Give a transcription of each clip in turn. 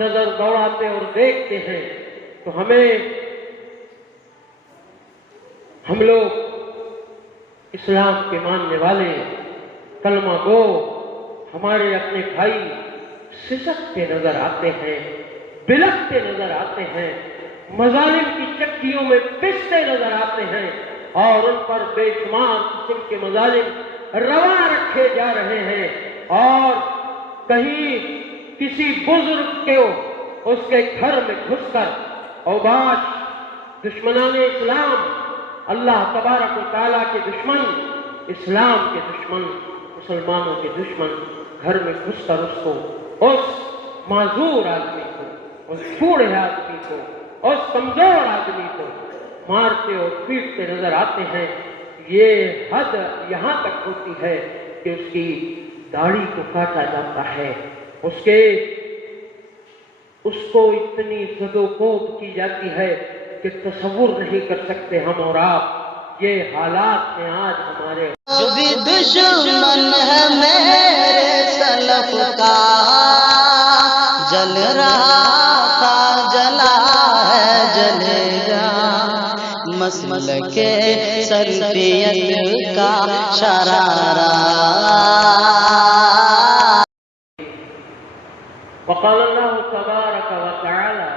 نظر دوڑاتے اور دیکھتے ہیں تو ہم لوگ اسلام کے ماننے والے کلمہ گو ہمارے اپنے بھائی سسکتے نظر آتے ہیں، بلکتے نظر آتے ہیں، مظالم کی چکیوں میں پستے نظر آتے ہیں اور ان پر بے شمار قسم کے مظالم روا رکھے جا رہے ہیں، اور کہیں کسی بزرگ کو اس کے گھر میں گھس کر اوباش دشمنان اسلام، اللہ تبارک و تعالیٰ کے دشمن، اسلام کے دشمن، مسلمانوں کے دشمن گھر میں گھس کر اس معذور آدمی کو، اس بوڑھے آدمی کو، اس کمزور آدمی کو مارتے اور پیٹتے نظر آتے ہیں۔ یہ حد یہاں تک ہوتی ہے کہ اس کی داڑھی کو کاٹا جاتا ہے، اس کو اتنی زد و کوب کی جاتی ہے کہ تصور نہیں کر سکتے ہم اور آپ۔ یہ حالات میں آج ہمارے جو بھی دشمن ہے میرے سلف کا جل رہا تھا، جلا ہے جلے گا، مسلک سلفیت کا شرارہ۔ وقال اللہ تبارک و تعالی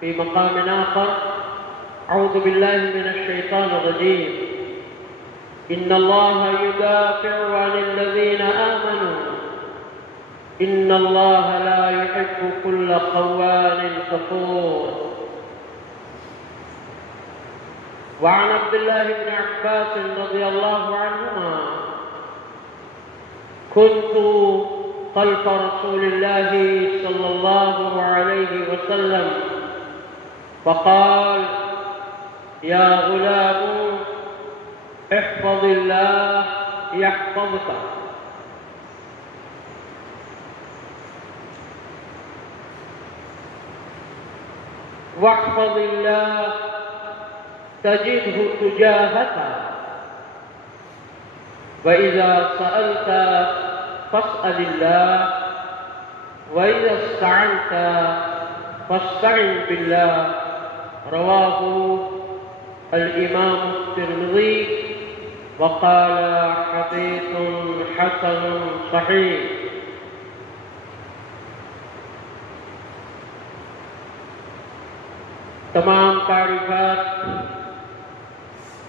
فی مقام آخر اعوذ باللہ من الشیطان الرجیم ان اللہ یدافع عن الذین آمنوا ان اللہ لا يحب كل خوان کفور۔ وعن عبد الله بن عباس رضي الله عنهما كنت خلف رسول الله صلى الله عليه وسلم فقال يا غلام احفظ الله يحفظك واحفظ الله تجده تجاهك وإذا سألت فاسأل الله وإذا استعنت فاستعن بالله۔ رواه الإمام الترمذي وقال حديث حسن صحيح۔ تمام تعریفات،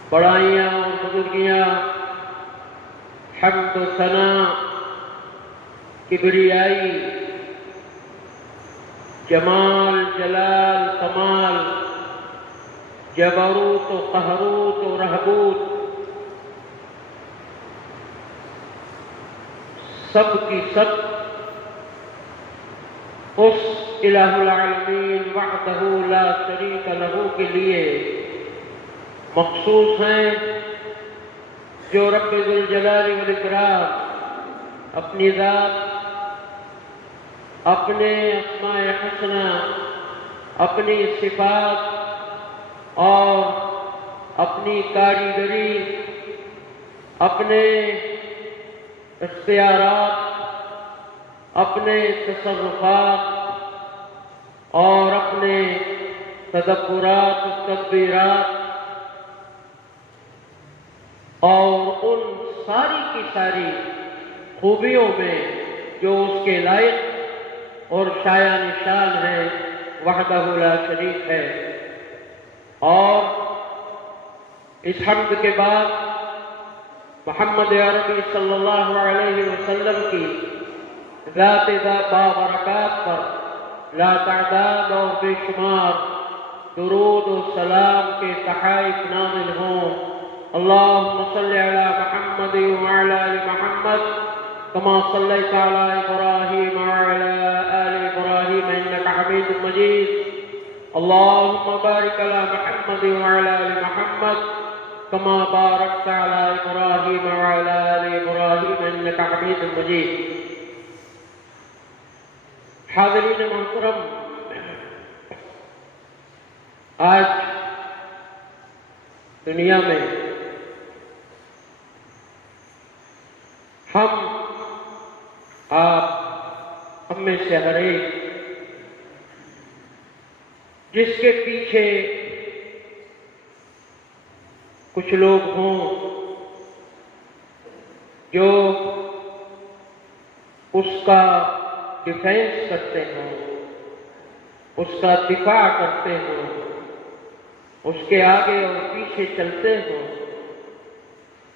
بڑائیاں اور بزرگیاں، حمد و ثنا، کبریائی، جمال، جلال، کمال، جبروت و قہروت و رہبوت، سب کی سب اس الہ العالمین وحدہ لا شریک لہ کے لیے مخصوص ہیں، جو رب ذوالجلال والاکرام اپنی ذات، اپنے اسماء حسنہ، اپنی صفات اور اپنی کاریگری، اپنے اختیارات، اپنے تصرفات اور اپنے تدبرات، تدبیرات اور ان ساری کی ساری خوبیوں میں جو اس کے لائق اور شایان نشان ہے، وحدہ لا شریک ہے۔ اور اس حمد کے بعد محمد عربی صلی اللہ علیہ وسلم کی ذات بابرکات پر لا تعداد اور بے شمار درود و سلام کے تحائف نازل ہوں۔ اللہم صلی علی محمد وعلی آل محمد کما صلیت علی ابراہیم وعلی آل ابراہیم انک حمید مجید۔ اللہم بارک علی محمد وعلی آل محمد کما بارکت علی ابراہیم وعلی آل ابراہیم انک حمید مجید۔ حاضرین محترم، آج دنیا میں ہم آپ، ہم میں سے ہر ایک جس کے پیچھے کچھ لوگ ہوں جو اس کا ڈیفینس کرتے ہوں، اس کا دفاع کرتے ہوں، اس کے آگے اور پیچھے چلتے ہوں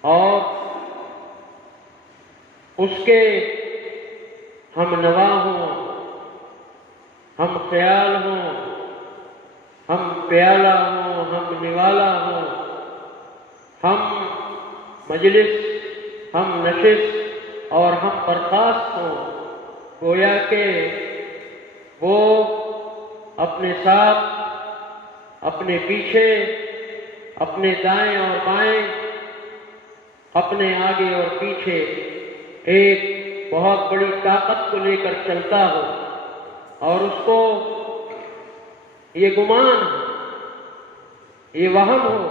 اور اس کے ہم نوا ہوں، ہم خیال ہوں، ہم پیالہ ہوں، ہم نوالا ہوں، ہم مجلس، ہم نشست اور ہم برخاست ہوں، گویا کہ وہ اپنے ساتھ، اپنے پیچھے، اپنے دائیں اور بائیں، اپنے آگے اور پیچھے ایک بہت بڑی طاقت کو لے کر چلتا ہو اور اس کو یہ گمان ہو، یہ وہم ہو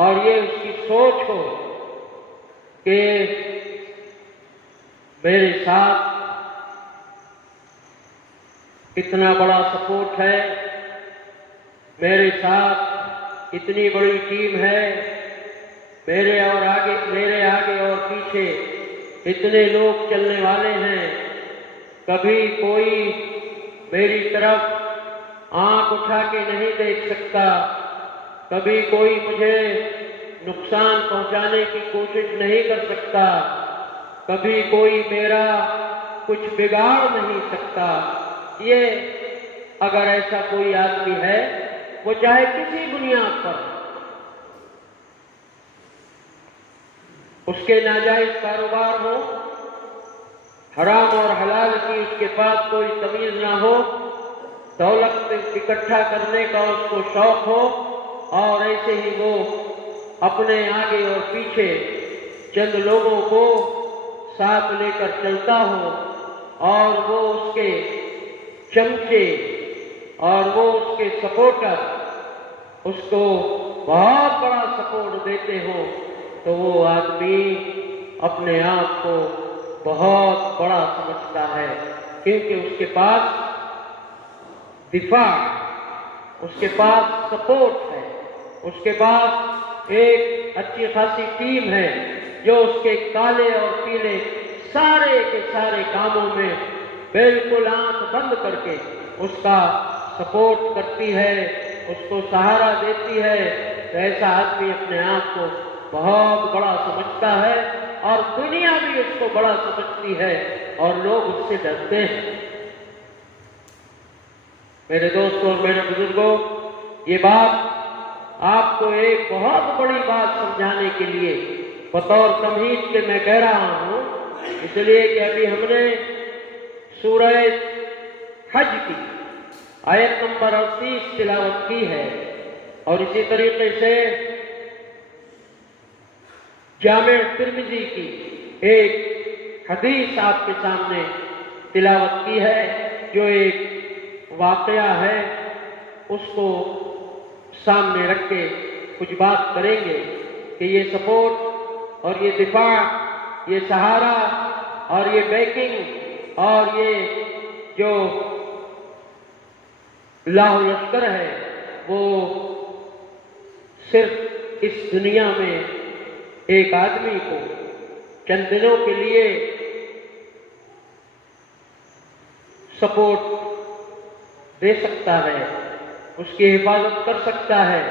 اور یہ اس کی سوچ ہو کہ میرے ساتھ اتنا بڑا سپورٹ ہے، میرے ساتھ اتنی بڑی ٹیم ہے، میرے آگے اور پیچھے اتنے لوگ چلنے والے ہیں، کبھی کوئی میری طرف آنکھ اٹھا کے نہیں دیکھ سکتا، کبھی کوئی مجھے نقصان پہنچانے کی کوشش نہیں کر سکتا، کبھی کوئی میرا کچھ بگاڑ نہیں سکتا۔ یہ اگر ایسا کوئی آدمی ہے، وہ چاہے کسی بنیاد پر، اس کے ناجائز کاروبار ہو، حرام اور حلال کی اس کے پاس کوئی تمیز نہ ہو، دولت اکٹھا کرنے کا اس کو شوق ہو اور ایسے ہی وہ اپنے آگے اور پیچھے چند لوگوں کو ساتھ لے کر چلتا ہو اور وہ اس کے چمچے اور وہ اس کے سپورٹر اس کو بہت بڑا سپورٹ دیتے ہوں، تو وہ آدمی اپنے آپ کو بہت بڑا سمجھتا ہے، کیونکہ اس کے پاس دفاع، اس کے پاس سپورٹ ہے، اس کے پاس ایک اچھی خاصی ٹیم ہے جو اس کے کالے اور پیلے سارے کے سارے کاموں میں بالکل آنکھ بند کر کے اس کا سپورٹ کرتی ہے، اس کو سہارا دیتی ہے۔ تو ایسا آدمی اپنے آپ کو بہت بڑا سمجھتا ہے اور دنیا بھی اس کو بڑا سمجھتی ہے اور لوگ اس سے ڈرتے ہیں۔ میرے دوستوں اور میرے بزرگوں، یہ بات آپ کو ایک بہت بڑی بات سمجھانے کے لیے بطور تمہید کے میں کہہ رہا ہوں، اس لیے کہ ابھی ہم نے سورہ حج کی آیت نمبر 38 تلاوت کی ہے اور اسی طریقے سے جامع ترمذی کی ایک حدیث آپ کے سامنے تلاوت کی ہے، جو ایک واقعہ ہے، اس کو سامنے رکھ کے کچھ بات کریں گے کہ یہ سپورٹ اور یہ دفاع، یہ سہارا اور یہ بیکنگ اور یہ جو لاہ لشکر ہے، وہ صرف اس دنیا میں ایک آدمی کو چند دنوں کے لیے سپورٹ دے سکتا ہے، اس کی حفاظت کر سکتا ہے،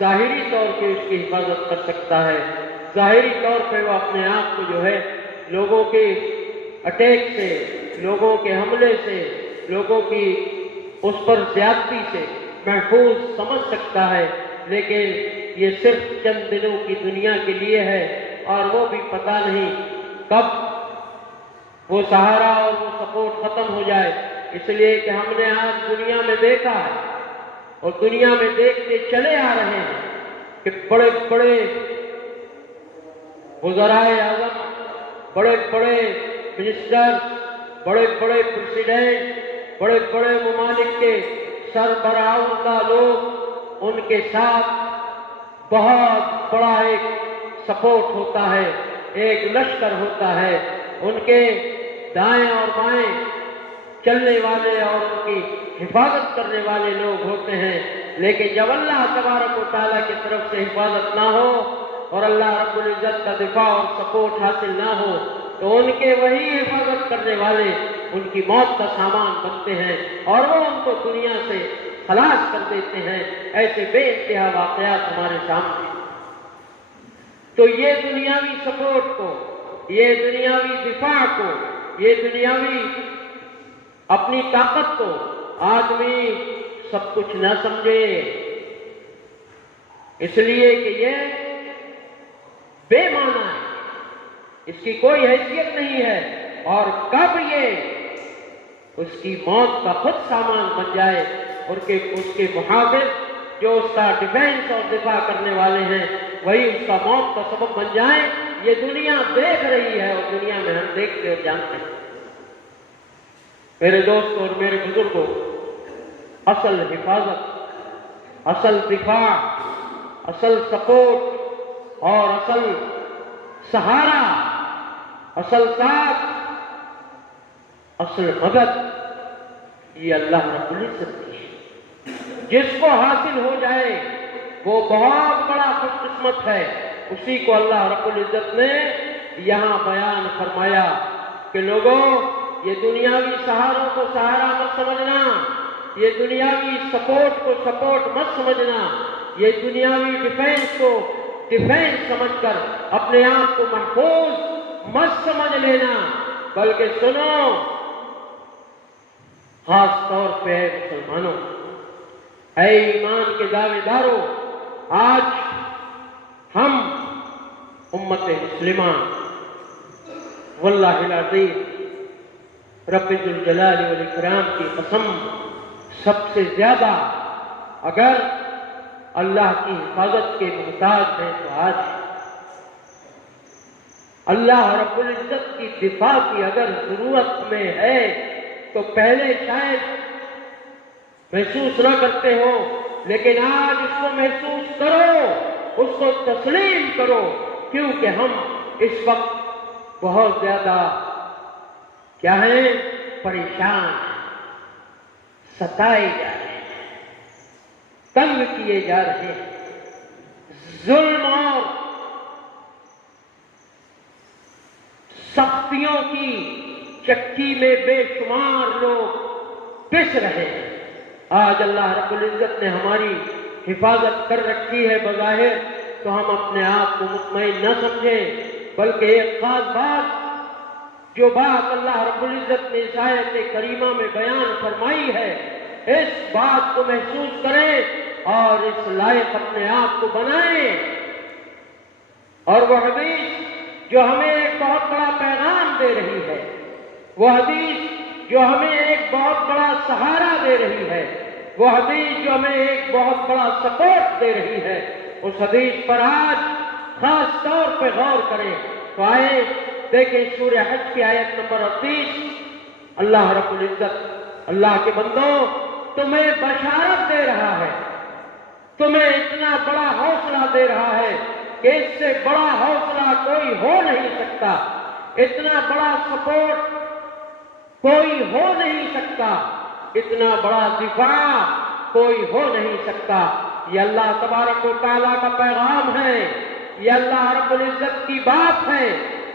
ظاہری طور پہ اس کی حفاظت کر سکتا ہے، ظاہری طور پہ وہ اپنے آپ کو جو ہے لوگوں کے اٹیک سے، لوگوں کے حملے سے، لوگوں کی اس پر زیادتی سے محفوظ سمجھ سکتا ہے، لیکن یہ صرف چند دنوں کی دنیا کے لیے ہے اور وہ بھی پتہ نہیں کب وہ سہارا اور وہ سپورٹ ختم ہو جائے۔ اس لیے کہ ہم نے آج دنیا میں دیکھا ہے اور دنیا میں دیکھتے چلے آ رہے ہیں کہ بڑے بڑے وزرائے اعظم، بڑے بڑے منسٹر، بڑے بڑے پریزیڈنٹ، بڑے بڑے ممالک کے سربراہ لوگ، ان کے ساتھ بہت بڑا ایک سپورٹ ہوتا ہے، ایک لشکر ہوتا ہے، ان کے دائیں اور بائیں چلنے والے اور ان کی حفاظت کرنے والے لوگ ہوتے ہیں، لیکن جب اللہ تبارک و تعالیٰ کی طرف سے حفاظت نہ ہو اور اللہ رب العزت کا دفاع اور سپورٹ حاصل نہ ہو تو ان کے وہی حفاظت کرنے والے ان کی موت کا سامان بنتے ہیں اور وہ ان کو دنیا سے خلاص کر دیتے ہیں۔ ایسے بے انتہا واقعات ہمارے سامنے۔ تو یہ دنیاوی سپورٹ کو، یہ دنیاوی دفاع کو، یہ دنیاوی اپنی طاقت کو آدمی سب کچھ نہ سمجھے، اس لیے کہ یہ بے معنی ہے، اس کی کوئی حیثیت نہیں ہے، اور کب یہ اس کی موت کا خود سامان بن جائے اور کہ اس کے محافظ جو اس کا ڈیفینس اور دفاع کرنے والے ہیں وہی اس کا موت کا سبب بن جائیں، یہ دنیا دیکھ رہی ہے اور دنیا میں ہم دیکھتے اور جانتے ہیں۔ میرے دوستوں اور میرے بزرگوں، اصل حفاظت، اصل دفاع، اصل سپورٹ اور اصل سہارا، اصل ساتھ، اصل مدد یہ اللہ رب العزت کی ہے۔ جس کو حاصل ہو جائے وہ بہت بڑا خوش قسمت ہے۔ اسی کو اللہ رب العزت نے یہاں بیان فرمایا کہ لوگوں، یہ دنیاوی سہاروں کو سہارا مت سمجھنا، یہ دنیاوی سپورٹ کو سپورٹ مت سمجھنا، یہ دنیاوی ڈیفینس کو ڈیفینس سمجھ کر اپنے آپ کو محفوظ مت سمجھ لینا، بلکہ سنو، خاص طور پہ اے مسلمانوں، اے ایمان کے دعوے داروں، آج ہم امت مسلمہ واللہ العظیم رب ذوالجلال والاکرام کی قسم سب سے زیادہ اگر اللہ کی حفاظت کے محتاج ہیں تو آج اللہ رب العزت کی دفاع کی اگر ضرورت میں ہے تو پہلے شاید محسوس نہ کرتے ہو، لیکن آج اس کو محسوس کرو، اس کو تسلیم کرو، کیونکہ ہم اس وقت بہت زیادہ کیا ہیں؟ پریشان، ستائے جا رہے ہیں، تنگ کیے جا رہے ہیں، ظلم اور سختیوں کی چکی میں بے شمار لوگ پس رہے ہیں۔ آج اللہ رب العزت نے ہماری حفاظت کر رکھی ہے بظاہر، تو ہم اپنے آپ کو مطمئن نہ سمجھیں، بلکہ ایک خاص بات، جو بات اللہ رب العزت نے اس آیت کریمہ میں بیان فرمائی ہے، اس بات کو محسوس کریں اور اس لائق اپنے آپ کو بنائیں۔ اور وہ حدیث جو ہمیں ایک بہت بڑا پیغام دے رہی ہے، وہ حدیث جو ہمیں ایک بہت بڑا سہارا دے رہی ہے، وہ حدیث جو ہمیں ایک بہت بڑا سپورٹ دے رہی ہے، اس حدیث پر آج خاص طور پہ غور کریں۔ تو آئے دیکھیں سورہ حج کی آیت نمبر 38، اللہ رب العزت اللہ کے بندوں تمہیں بشارت دے رہا ہے، تمہیں اتنا بڑا حوصلہ دے رہا ہے کہ اس سے بڑا حوصلہ کوئی ہو نہیں سکتا، اتنا بڑا سپورٹ کوئی ہو نہیں سکتا، اتنا بڑا دفاع کوئی ہو نہیں سکتا۔ یہ اللہ تبارک و تعالیٰ کا پیغام ہے، یہ اللہ رب العزت کی بات ہے،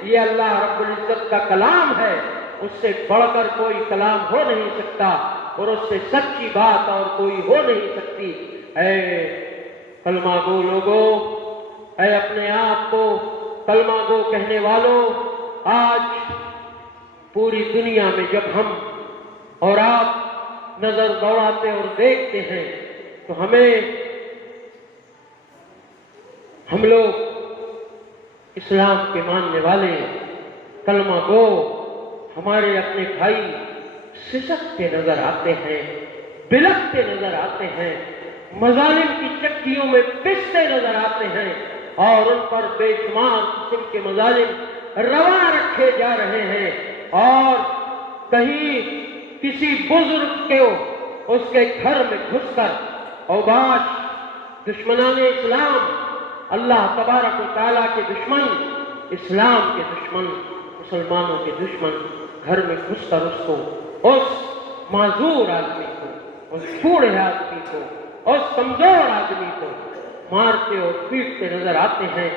یہ اللہ رب العزت کا کلام ہے، اس سے بڑھ کر کوئی کلام ہو نہیں سکتا اور اس سے سچی بات اور کوئی ہو نہیں سکتی۔ اے کلمہ گو لوگوں، اے اپنے آپ کو کلمہ گو کہنے والوں، آج پوری دنیا میں جب ہم اور آپ نظر دوڑاتے اور دیکھتے ہیں تو ہم لوگ اسلام کے ماننے والے کلمہ گو ہمارے اپنے بھائی سسکتے نظر آتے ہیں، بلکتے نظر آتے ہیں، مظالم کی چکیوں میں پستے نظر آتے ہیں اور ان پر بے شمار قسم کے مظالم روا رکھے جا رہے ہیں، اور کہیں کسی بزرگ کو اس کے گھر میں گھس کر اوباش دشمنان اسلام، اللہ تبارک و تعالیٰ کے دشمن، اسلام کے دشمن، مسلمانوں کے دشمن گھر میں گھس کر اس کو اس معذور آدمی کو، اس بوڑھے آدمی کو، اس کمزور آدمی کو مارتے اور پیٹتے نظر آتے ہیں۔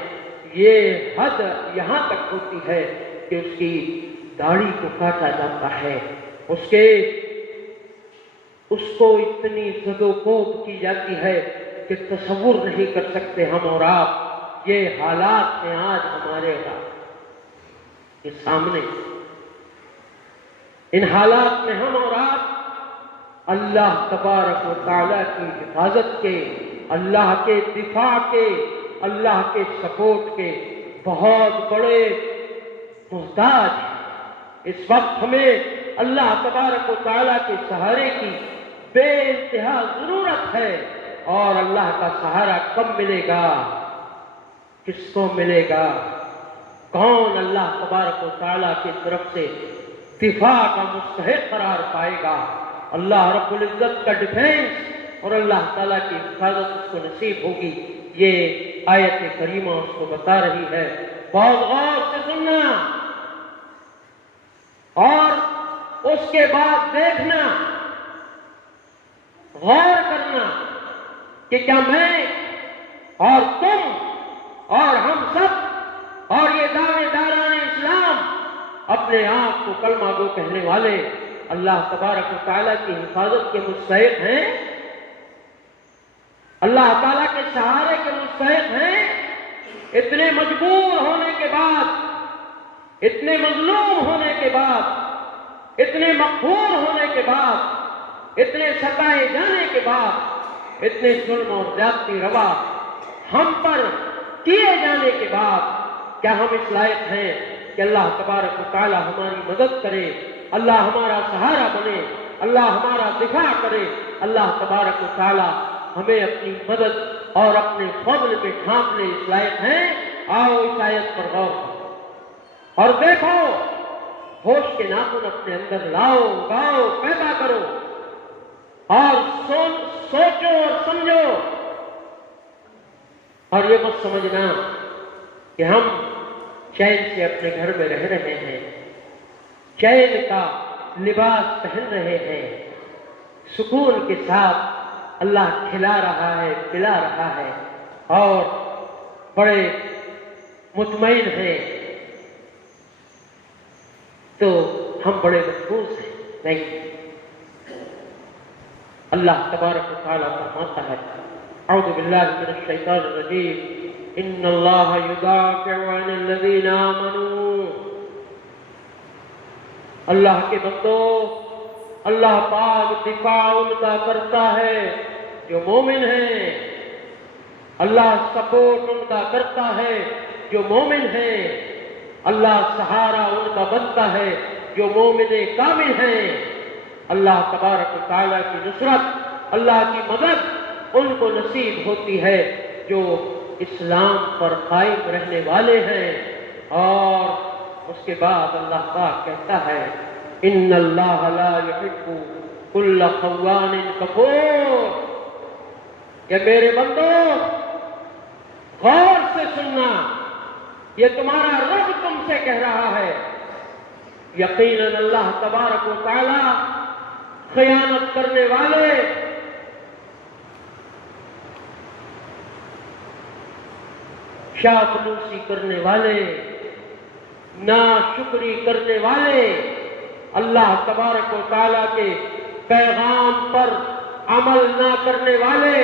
یہ حد یہاں تک ہوتی ہے کہ اس کی داڑھی کو کاٹا جاتا ہے، اس کو اتنی زد و کوب کی جاتی ہے کہ تصور نہیں کر سکتے ہم اور آپ۔ یہ حالات ہیں آج ہمارے کے سامنے۔ ان حالات میں ہم اور آپ اللہ تبارک و تعالیٰ کی حفاظت کے، اللہ کے دفاع کے، اللہ کے سپورٹ کے بہت بڑے محتاج ہیں۔ اس وقت ہمیں اللہ تبارک و تعالیٰ کے سہارے کی بے انتہا ضرورت ہے۔ اور اللہ کا سہارا کب ملے گا؟ کس کو ملے گا؟ کون اللہ تبارک و تعالیٰ کی طرف سے دفاع کا مستحق قرار پائے گا؟ اللہ رب العزت کا ڈیفینس اور اللہ تعالیٰ کی حفاظت اس کو نصیب ہوگی۔ یہ آیت کریمہ اس کو بتا رہی ہے۔ بہت غور سے سننا اور اس کے بعد دیکھنا، غور کرنا کہ کیا میں اور تم اور ہم سب اور یہ دعوے داران اسلام اپنے آپ کو کلمہ گو کہنے والے اللہ تبارک و تعالیٰ کی حفاظت کے مستحق ہیں؟ اللہ تعالیٰ کے سہارے کے مستحق ہیں؟ اتنے مجبور ہونے کے بعد، اتنے مظلوم ہونے کے بعد، اتنے مقہور ہونے کے بعد، اتنے ستائے جانے کے بعد، اتنے ظلم اور زیادتی روا ہم پر کیے جانے کے بعد، کیا ہم اس لائق ہیں کہ اللہ تبارک و تعالیٰ ہماری مدد کرے، اللہ ہمارا سہارا بنے، اللہ ہمارا دفاع کرے؟ اللہ تبارک و تعالیٰ ہمیں اپنی مدد اور اپنے فضل پہ ڈھانپ لے، اس لائق ہیں؟ آؤ اس آیت پر غور کرو اور دیکھو، ہوش کے ناخن اپنے اندر لاؤ، گاؤ، پیدا کرو اور سوچو اور سمجھو، اور یہ مت سمجھنا کہ ہم چین سے اپنے گھر میں رہ رہے ہیں، چین کا لباس پہن رہے ہیں، سکون کے ساتھ اللہ کھلا رہا ہے، پلا رہا ہے اور بڑے مطمئن ہیں، تو ہم بڑے محفوظ ہیں؟ نہیں، اللہ تبارک و تعالیٰ فرماتا ہے، اعوذ باللہ من الشیطان الرجیم، ان اللہ یدافع عن الذین آمنوا، اللہ کے بندو، اللہ پاک دفاع ان کا کرتا ہے جو مومن ہیں، اللہ سپورٹ ان کا کرتا ہے جو مومن ہیں، اللہ سہارا ان کا بنتا ہے جو مومن کامل ہیں، اللہ تبارک و تعالیٰ کی نصرت، اللہ کی مدد ان کو نصیب ہوتی ہے جو اسلام پر قائم رہنے والے ہیں۔ اور اس کے بعد اللہ پاک کہتا ہے، ان اللہ لا يحب كل خوان کفور، کہ میرے بندو غور سے سننا، یہ تمہارا رب تم سے کہہ رہا ہے، یقیناً اللہ تبارک و تعالی خیانت کرنے والے، چاپلوسی کرنے والے، ناشکری کرنے والے، اللہ تبارک و تعالیٰ کے پیغام پر عمل نہ کرنے والے،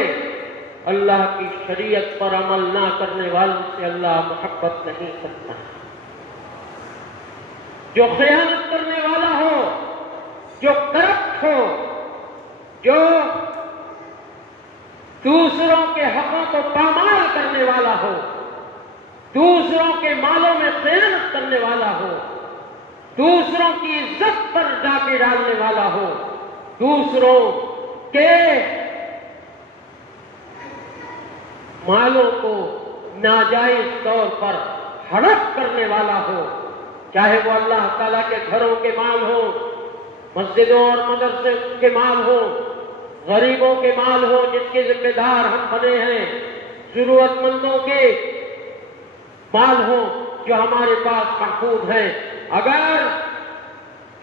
اللہ کی شریعت پر عمل نہ کرنے والوں سے اللہ محبت نہیں کرتا۔ جو خیانت کرنے والا ہو، جو کرپٹ ہو، جو دوسروں کے حقوں کو پامال کرنے والا ہو، دوسروں کے مالوں میں خیانت کرنے والا ہو، دوسروں کی عزت پر ڈاکے ڈالنے والا ہو، دوسروں کے مالوں کو ناجائز طور پر ہڑپ کرنے والا ہو، چاہے وہ اللہ تعالیٰ کے گھروں کے مال ہوں، مسجدوں اور مدرسے کے مال ہوں، غریبوں کے مال ہوں جس کے ذمہ دار ہم بنے ہیں، ضرورت مندوں کے مال ہوں جو ہمارے پاس محفوظ ہیں، اگر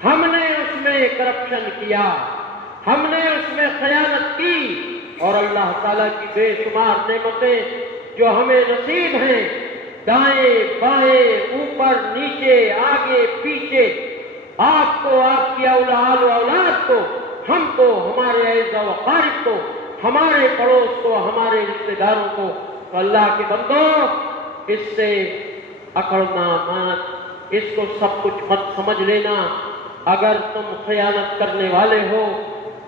ہم نے اس میں کرپشن کیا، ہم نے اس میں خیانت کی، اور اللہ تعالیٰ کی بے شمار نعمتیں جو ہمیں نصیب ہیں، دائیں بائیں اوپر نیچے آگے پیچھے، آپ کو، آپ کی اولاد و اولاد کو، ہم کو، ہمارے اعزاء و اقارب کو، ہمارے پڑوس کو، ہمارے رشتہ داروں کو، تو اللہ کے بندو اس سے اکڑنا مت، اس کو سب کچھ مت سمجھ لینا۔ اگر تم خیانت کرنے والے ہو،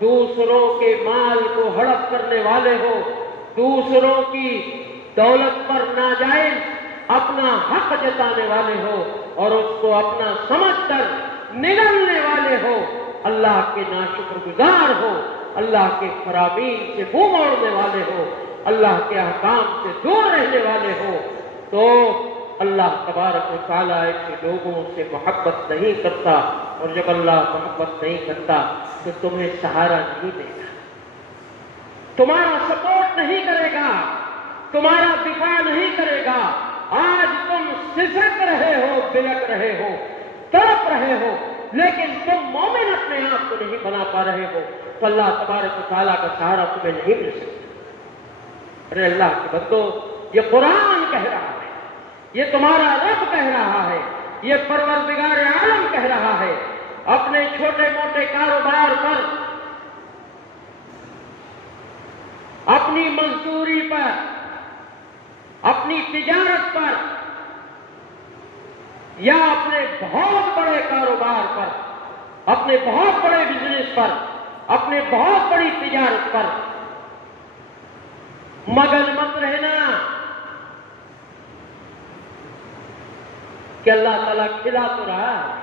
دوسروں کے مال کو ہڑپ کرنے والے ہو، دوسروں کی دولت پر ناجائز اپنا حق جتانے والے ہو، اور اس کو اپنا سمجھ کر نگلنے والے ہو، اللہ کے ناشکر گزار ہو، اللہ کے فرامین سے منہ موڑنے والے ہو، اللہ کے احکام سے دور رہنے والے ہو، تو اللہ تبارک و تعالیٰ ایسے لوگوں سے محبت نہیں کرتا، اور جب اللہ محبت نہیں کرتا تو تمہیں سہارا نہیں دے گا، تمہارا سپورٹ نہیں کرے گا، تمہارا دفاع نہیں کرے گا۔ آج تم سسک رہے ہو، بلک رہے ہو، تڑپ رہے ہو، لیکن تم مومن اپنے آپ کو نہیں بنا پا رہے ہو، تو اللہ تبارک و تعالیٰ کا سہارا تمہیں نہیں مل سکتا۔ ارے اللہ کے بندو، یہ قرآن کہہ رہا ہے، یہ تمہارا رب کہہ رہا ہے، یہ پروردگار عالم کہہ رہا ہے، اپنے چھوٹے موٹے کاروبار پر، اپنی مزدوری پر، اپنی تجارت پر، یا اپنے بہت بڑے کاروبار پر، اپنے بہت بڑے بزنس پر، اپنے بہت بڑی تجارت پر مگن مت رہنا کہ اللہ تعالیٰ کھلا تو رہا ہے،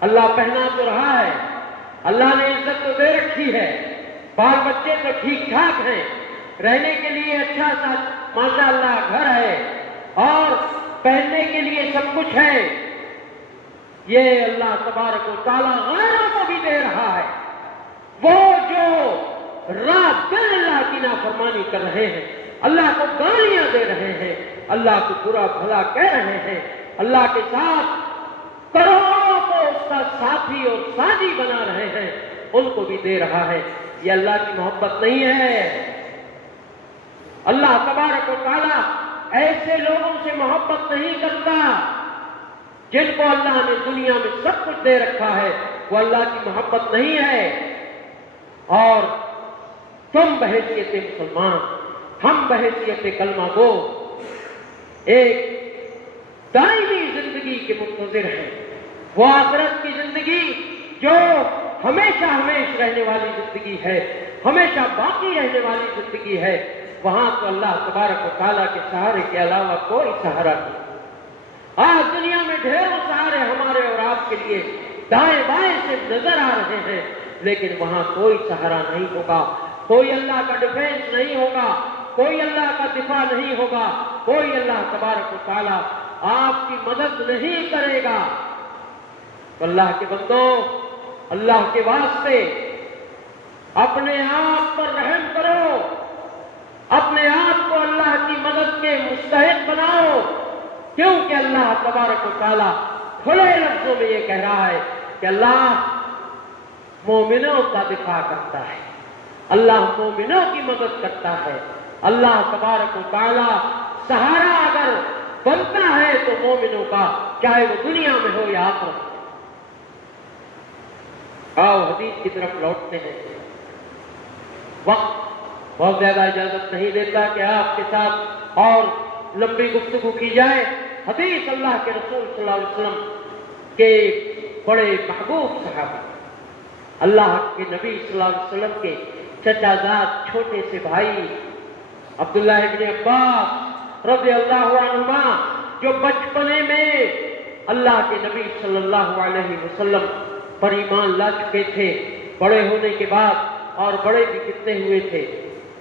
اللہ پہنا تو رہا ہے، اللہ نے عزت تو دے رکھی ہے، بال بچے تو ٹھیک ٹھاک ہیں، رہنے کے لیے اچھا سا ماشاء اللہ گھر ہے، اور پہننے کے لیے سب کچھ ہے۔ یہ اللہ تبارک و تعالیٰ غیروں کو بھی دے رہا ہے، وہ جو رات دن اللہ کی نافرمانی کر رہے ہیں، اللہ کو گالیاں دے رہے ہیں، اللہ کو برا بھلا کہہ رہے ہیں، اللہ کے ساتھ کروڑوں کو اس کا ساتھی اور ساتھی بنا رہے ہیں، ان کو بھی دے رہا ہے۔ یہ اللہ کی محبت نہیں ہے۔ اللہ تبارک و تعالیٰ ایسے لوگوں سے محبت نہیں کرتا جن کو اللہ نے دنیا میں سب کچھ دے رکھا ہے، وہ اللہ کی محبت نہیں ہے۔ اور تم بحیثیت مسلمان، ہم بحیثیت کلمہ گو ایک دائمی زندگی کے منتظر ہیں، وہ آخرت کی زندگی جو ہمیشہ ہمیشہ رہنے والی زندگی ہے، ہمیشہ باقی رہنے والی زندگی ہے۔ وہاں تو اللہ تبارک و تعالیٰ کے سہارے کے علاوہ کوئی سہارا نہیں۔ آج دنیا میں ڈھیروں سہارے ہمارے اور آپ کے لیے دائیں بائیں سے نظر آ رہے ہیں، لیکن وہاں کوئی سہارا نہیں ہوگا، کوئی اللہ کا ڈیفینس نہیں ہوگا، کوئی اللہ کا دفاع نہیں ہوگا، کوئی اللہ تبارک و تعالیٰ آپ کی مدد نہیں کرے گا۔ تو اللہ کے بندو، اللہ کے واسطے اپنے آپ پر رحم کرو، اپنے آپ کو اللہ کی مدد کے مستحق بناؤ، کیونکہ اللہ تبارک و تعالیٰ کھلے لفظوں میں یہ کہہ رہا ہے کہ اللہ مومنوں کا دفاع کرتا ہے، اللہ مومنوں کی مدد کرتا ہے۔ اللہ تبارک و تعالیٰ سہارا اگر بنتا ہے تو مومنوں کا، چاہے وہ دنیا میں ہو یا آخرت۔ آؤ حدیث کی طرف لوٹتے ہیں۔ وقت بہت زیادہ اجازت نہیں دیتا کہ آپ کے ساتھ اور لمبی گفتگو کی جائے۔ حدیث اللہ کے رسول صلی اللہ علیہ وسلم کے بڑے محبوب صحابی، اللہ کے نبی صلی اللہ علیہ وسلم کے چچا زاد چھوٹے سے بھائی عبداللہ ابن عباس رضی اللہ عنہما، جو بچپنے میں اللہ کے نبی صلی اللہ علیہ وسلم پر ایمان لا چکے تھے، بڑے ہونے کے بعد، اور بڑے بھی کتنے ہوئے تھے،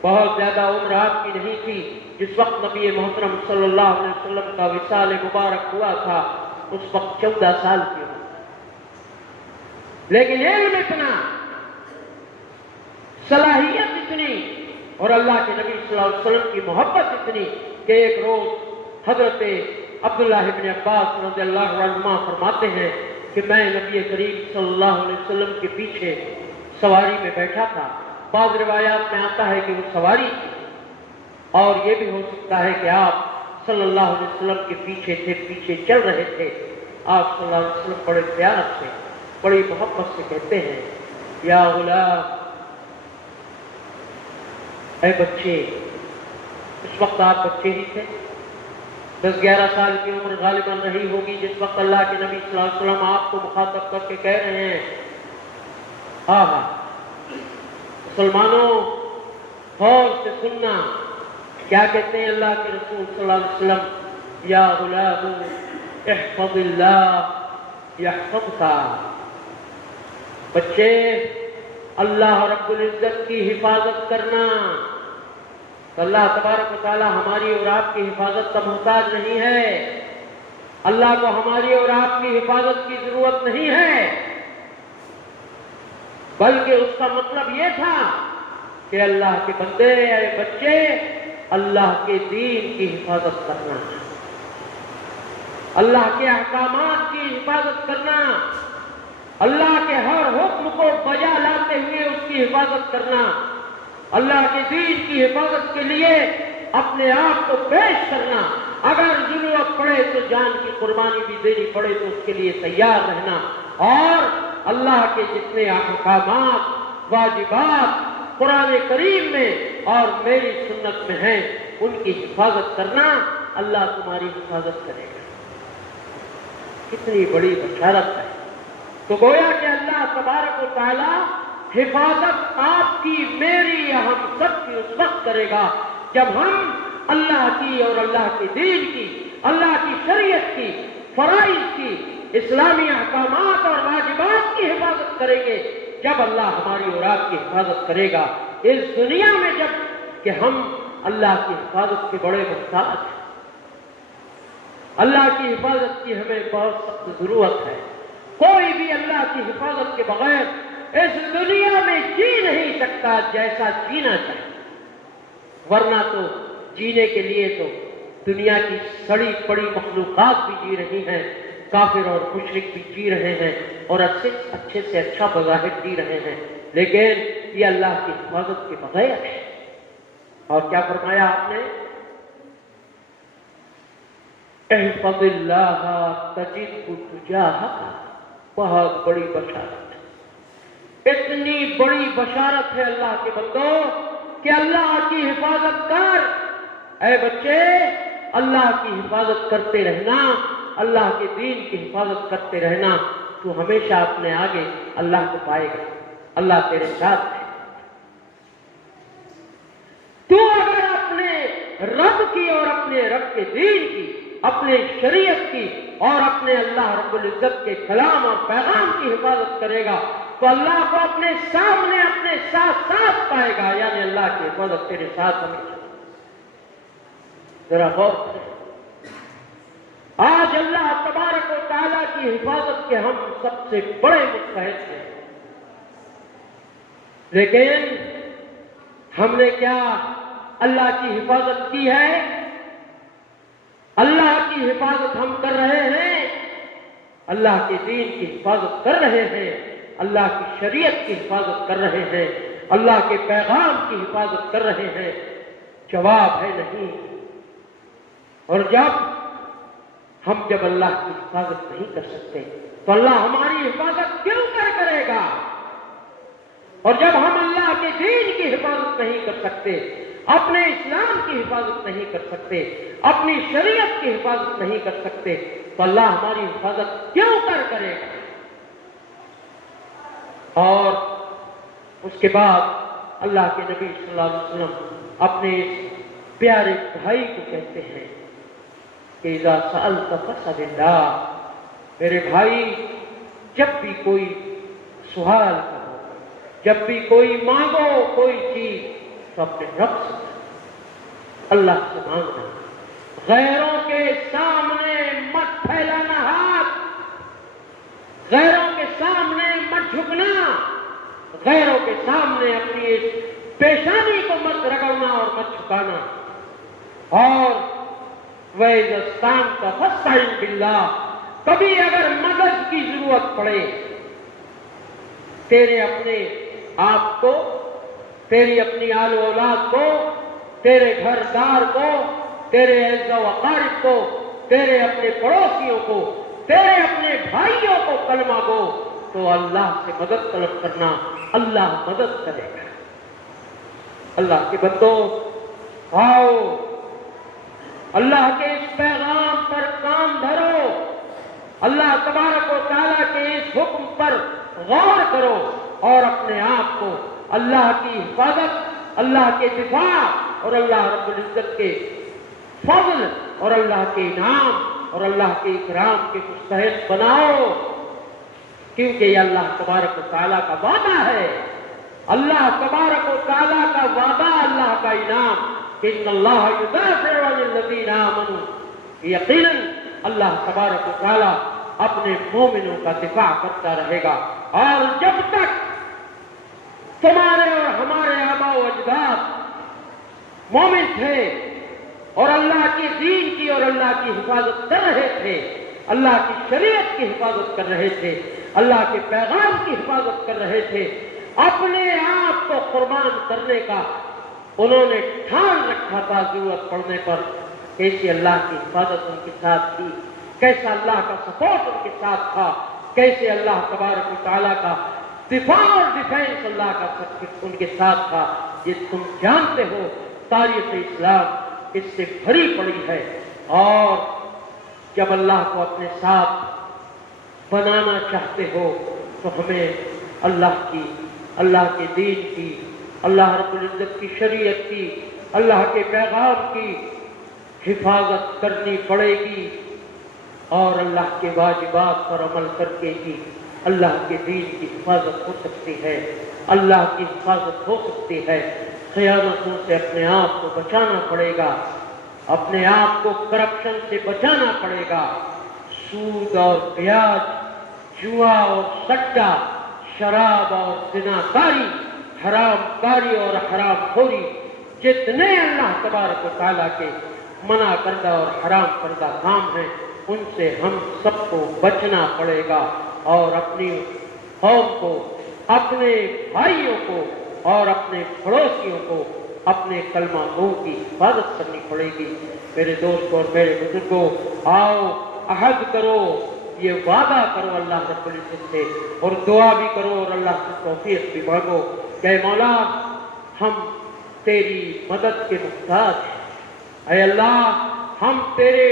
بہت زیادہ عمر آپ کی نہیں تھی جس وقت نبی محترم صلی اللہ علیہ وسلم کا وصال مبارک ہوا تھا، اس وقت 14 سال کی عمر، لیکن علم اتنا، صلاحیت اتنی، اور اللہ کے نبی صلی اللہ علیہ وسلم کی محبت اتنی کہ ایک روز حضرت عبداللہ ابن عباس رضی اللہ عنہما فرماتے ہیں کہ میں نبی کریم صلی اللہ علیہ وسلم کے پیچھے سواری میں بیٹھا تھا. بعض روایات میں آتا ہے کہ وہ سواری تھی، اور یہ بھی ہو سکتا ہے کہ آپ صلی اللہ علیہ وسلم کے پیچھے تھے، پیچھے چل رہے تھے. آپ صلی اللہ علیہ وسلم بڑے پیار سے، بڑی محبت سے کہتے ہیں، یا غلام، اے بچے. اس وقت آپ بچے ہی تھے، 10-11 سال کی عمر غالباً رہی ہوگی جس وقت اللہ کے نبی صلی اللہ علیہ وسلم آپ کو مخاطب کر کے کہہ رہے ہیں. ہاں مسلمانوں، غور سے سننا، کیا کہتے ہیں اللہ کے رسول صلی اللہ علیہ وسلم؟ یا غلام احفظ اللہ یحفظک. بچے، اللہ رب العزت کی حفاظت کرنا. تو اللہ تبارک و تعالی ہماری اور آپ کی حفاظت کا محتاج نہیں ہے. اللہ کو ہماری اور آپ کی حفاظت کی ضرورت نہیں ہے، بلکہ اس کا مطلب یہ تھا کہ اللہ کے بندے، اے بچے، اللہ کے دین کی حفاظت کرنا، اللہ کے احکامات کی حفاظت کرنا، اللہ کے ہر حکم کو بجا لاتے ہوئے اس کی حفاظت کرنا، اللہ کے دین کی حفاظت کے لیے اپنے آپ کو پیش کرنا. اگر ضرورت پڑے تو جان کی قربانی بھی دینی پڑے تو اس کے لیے تیار رہنا، اور اللہ کے جتنے احکامات، واجبات قرآن کریم میں اور میری سنت میں ہیں ان کی حفاظت کرنا. اللہ تمہاری حفاظت کرے گا. کتنی بڑی بشارت ہے. تو گویا کہ اللہ تبارک و تعالی حفاظت آپ کی، میری یا ہم سب کی اس وقت کرے گا جب ہم اللہ کی اور اللہ کے دین کی، اللہ کی شریعت کی، فرائض کی، اسلامی احکامات اور واجبات کی حفاظت کریں گے. جب اللہ ہماری اور آپ کی حفاظت کرے گا اس دنیا میں، جب کہ ہم اللہ کی حفاظت کے بڑے محتاج ہیں. اللہ کی حفاظت کی ہمیں بہت سخت ضرورت ہے. کوئی بھی اللہ کی حفاظت کے بغیر اس دنیا میں جی نہیں سکتا جیسا جینا چاہے. ورنہ تو جینے کے لیے تو دنیا کی سڑی پڑی مخلوقات بھی جی رہی ہیں، کافر اور مشرک بھی جی رہے ہیں، اور اچھے سے اچھا بظاہر جی رہے ہیں، لیکن یہ اللہ کی حفاظت کے بغیر ہے. اور کیا فرمایا آپ نے؟ احفظ اللہ تجدہ تجاہک. بہت بڑی بشارت ہے، اتنی بڑی بشارت ہے اللہ کے بندوں کہ اللہ کی حفاظت کر. اے بچے، اللہ کی حفاظت کرتے رہنا، اللہ کے دین کی حفاظت کرتے رہنا، تو ہمیشہ اپنے آگے اللہ کو پائے گا. اللہ تیرے ساتھ ہے. تو اگر اپنے رب کی اور اپنے رب کے دین کی، اپنے شریعت کی اور اپنے اللہ رب العزت کے کلام اور پیغام کی حفاظت کرے گا تو اللہ کو اپنے سامنے، اپنے ساتھ ساتھ پائے گا. یعنی اللہ کی حفاظت تیرے ساتھ ہمیشہ. ذرا غور کریں، آج اللہ تبارک و تعالیٰ کی حفاظت کے ہم سب سے بڑے مستحق ہیں، لیکن ہم نے کیا اللہ کی حفاظت کی ہے؟ اللہ کی حفاظت ہم کر رہے ہیں، اللہ کے دین کی حفاظت کر رہے ہیں، اللہ کی شریعت کی حفاظت کر رہے ہیں، اللہ کے پیغام کی حفاظت کر رہے ہیں؟ جواب ہے نہیں. اور جب اللہ کی حفاظت نہیں کر سکتے تو اللہ ہماری حفاظت کیوں کرے گا؟ اور جب ہم اللہ کے دین کی حفاظت نہیں کر سکتے، اپنے اسلام کی حفاظت نہیں کر سکتے، اپنی شریعت کی حفاظت نہیں کر سکتے، تو اللہ ہماری حفاظت کیوں کرے گا؟ اور اس کے بعد اللہ کے نبی صلی اللہ علیہ وسلم اپنے پیارے بھائی کو کہتے ہیں کہ اذا سألت فاسأل اللہ. میرے بھائی، جب بھی کوئی سوال کرو، جب بھی کوئی مانگو کوئی چیز، تو اپنے رب سے اللہ سے مانگنا. غیروں کے سامنے مت پھیلانا ہاتھ، غیروں کے سامنے مت جھکنا، غیروں کے سامنے اپنی اس پیشانی کو مت رگڑنا اور مت جھکانا. اور وَإِذَا اسْتَعَنْتَ فَاسْتَعِنْ بِاللَّهِ، کبھی اگر مدد کی ضرورت پڑے، تیرے اپنے آپ کو، تیری اپنی آل و اولاد کو، تیرے گھر دار کو، تیرے اعزا و اقارب کو، تیرے اپنے پڑوسیوں کو، تیرے اپنے بھائیوں کو کلمہ گو، تو اللہ سے مدد طلب کرنا، اللہ مدد کرے گا۔ اللہ کے بندو، آؤ اللہ کے اس پیغام پر کام دھرو، اللہ تبارک و تعالیٰ کے اس حکم پر غور کرو، اور اپنے آپ کو اللہ کی حفاظت، اللہ کے دفاع اور اللہ رب العزت کے فضل اور اللہ کے انعام اور اللہ کے اکرام کے مستحق بناؤ، کیونکہ یہ اللہ تبارک و تعالیٰ کا وعدہ ہے، اللہ تبارک و تعالیٰ کا وعدہ، اللہ کا انعام کہ ان اللہ یدافع عن الذین آمنوا، یقیناً اللہ تبارک و تعالیٰ اپنے مومنوں کا دفاع کرتا رہے گا۔ اور جب تک تمہارے اور ہمارے آباء و اجداد مومن تھے اور اللہ کی دین کی اور اللہ کی حفاظت کر رہے تھے، اللہ کی شریعت کی حفاظت کر رہے تھے، اللہ کے پیغام کی حفاظت کر رہے تھے، اپنے آپ کو قربان کرنے کا انہوں نے ٹھان رکھا تھا ضرورت پڑنے پر، کیسی اللہ کی حفاظت ان کے ساتھ تھی، کیسا اللہ کا سپورٹ ان کے ساتھ تھا، کیسے اللہ تبارک و تعالیٰ کا دفاع اور ڈیفینس اللہ کا ان کے ساتھ تھا۔ یہ تم جانتے ہو، تاریخ اسلام اس سے بھری پڑی ہے، اور جب اللہ کو اپنے ساتھ بنانا چاہتے ہو تو ہمیں اللہ کی، اللہ کے دین کی، اللہ رب العزت کی شریعت کی، اللہ کے پیغام کی حفاظت کرنی پڑے گی، اور اللہ کے واجبات پر عمل کر کے ہی اللہ کے دین کی حفاظت ہو سکتی ہے، اللہ کی حفاظت ہو سکتی ہے۔ خیانتوں سے اپنے آپ کو بچانا پڑے گا، اپنے آپ کو کرپشن سے بچانا پڑے گا، سود اور بیاج، جوا اور سٹا، شراب اور زناکاری، حرام کاری اور حرام خوری، جتنے اللہ تبارک و تعالیٰ کے منع کردہ اور حرام کردہ کام ہیں، ان سے ہم سب کو بچنا پڑے گا، اور اپنی قوم کو، اپنے بھائیوں کو اور اپنے پڑوسیوں کو اپنے کلمہ گو کی حفاظت کرنی پڑے گی۔ میرے دوستوں اور میرے بزرگوں، آؤ عہد کرو، یہ وعدہ کرو اللہ رب العزت سے، اور دعا بھی کرو اور اللہ سے توفیق بھی مانگو کہ اے مولا، ہم تیری مدد کے محتاج ہیں، اے اللہ ہم تیرے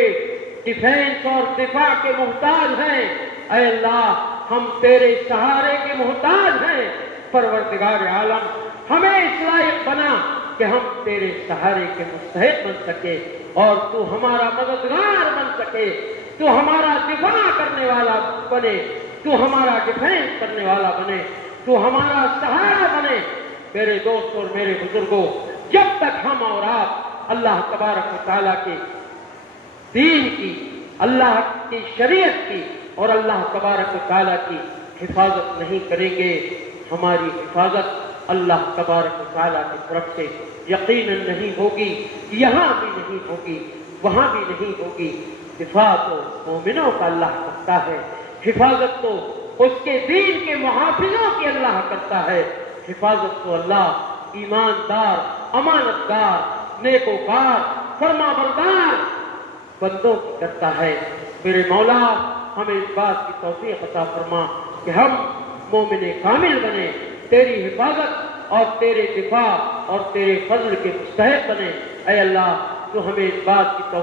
ڈیفینس اور دفاع کے محتاج ہیں، اے اللہ ہم تیرے سہارے کے محتاج ہیں۔ پروردگار عالم، ہمیں اس لائق بنا کہ ہم تیرے سہارے کے مستحق بن سکے، اور تو ہمارا مددگار بن سکے، تو ہمارا دفاع کرنے والا بنے، تو ہمارا ڈیفینس کرنے والا بنے، تو ہمارا سہارا بنے۔ میرے دوست اور میرے بزرگوں، جب تک ہم اور آپ اللہ تبارک و تعالیٰ کے دین کی، اللہ کی شریعت کی اور اللہ تبارک و تعالیٰ کی حفاظت نہیں کریں گے، ہماری حفاظت اللہ تبارک و تعالیٰ کی طرف سے یقیناً نہیں ہوگی، یہاں بھی نہیں ہوگی، وہاں بھی نہیں ہوگی۔ دفاع تو مومنوں کا اللہ کرتا ہے، حفاظت تو اس کے دین کے محافظوں کی اللہ کرتا ہے، حفاظت تو اللہ ایماندار، امانتدار، نیکوکار، فرما بردار بندوں کی کرتا ہے۔ میرے مولا، ہمیں اس بات کی توفیق عطا فرما کہ ہم مومن کامل بنے، تیری حفاظت اور تیرے دفاع اور تیرے فضل کے مستحق بنے۔ اے اللہ، تو ہمیں اس بات کی توفیق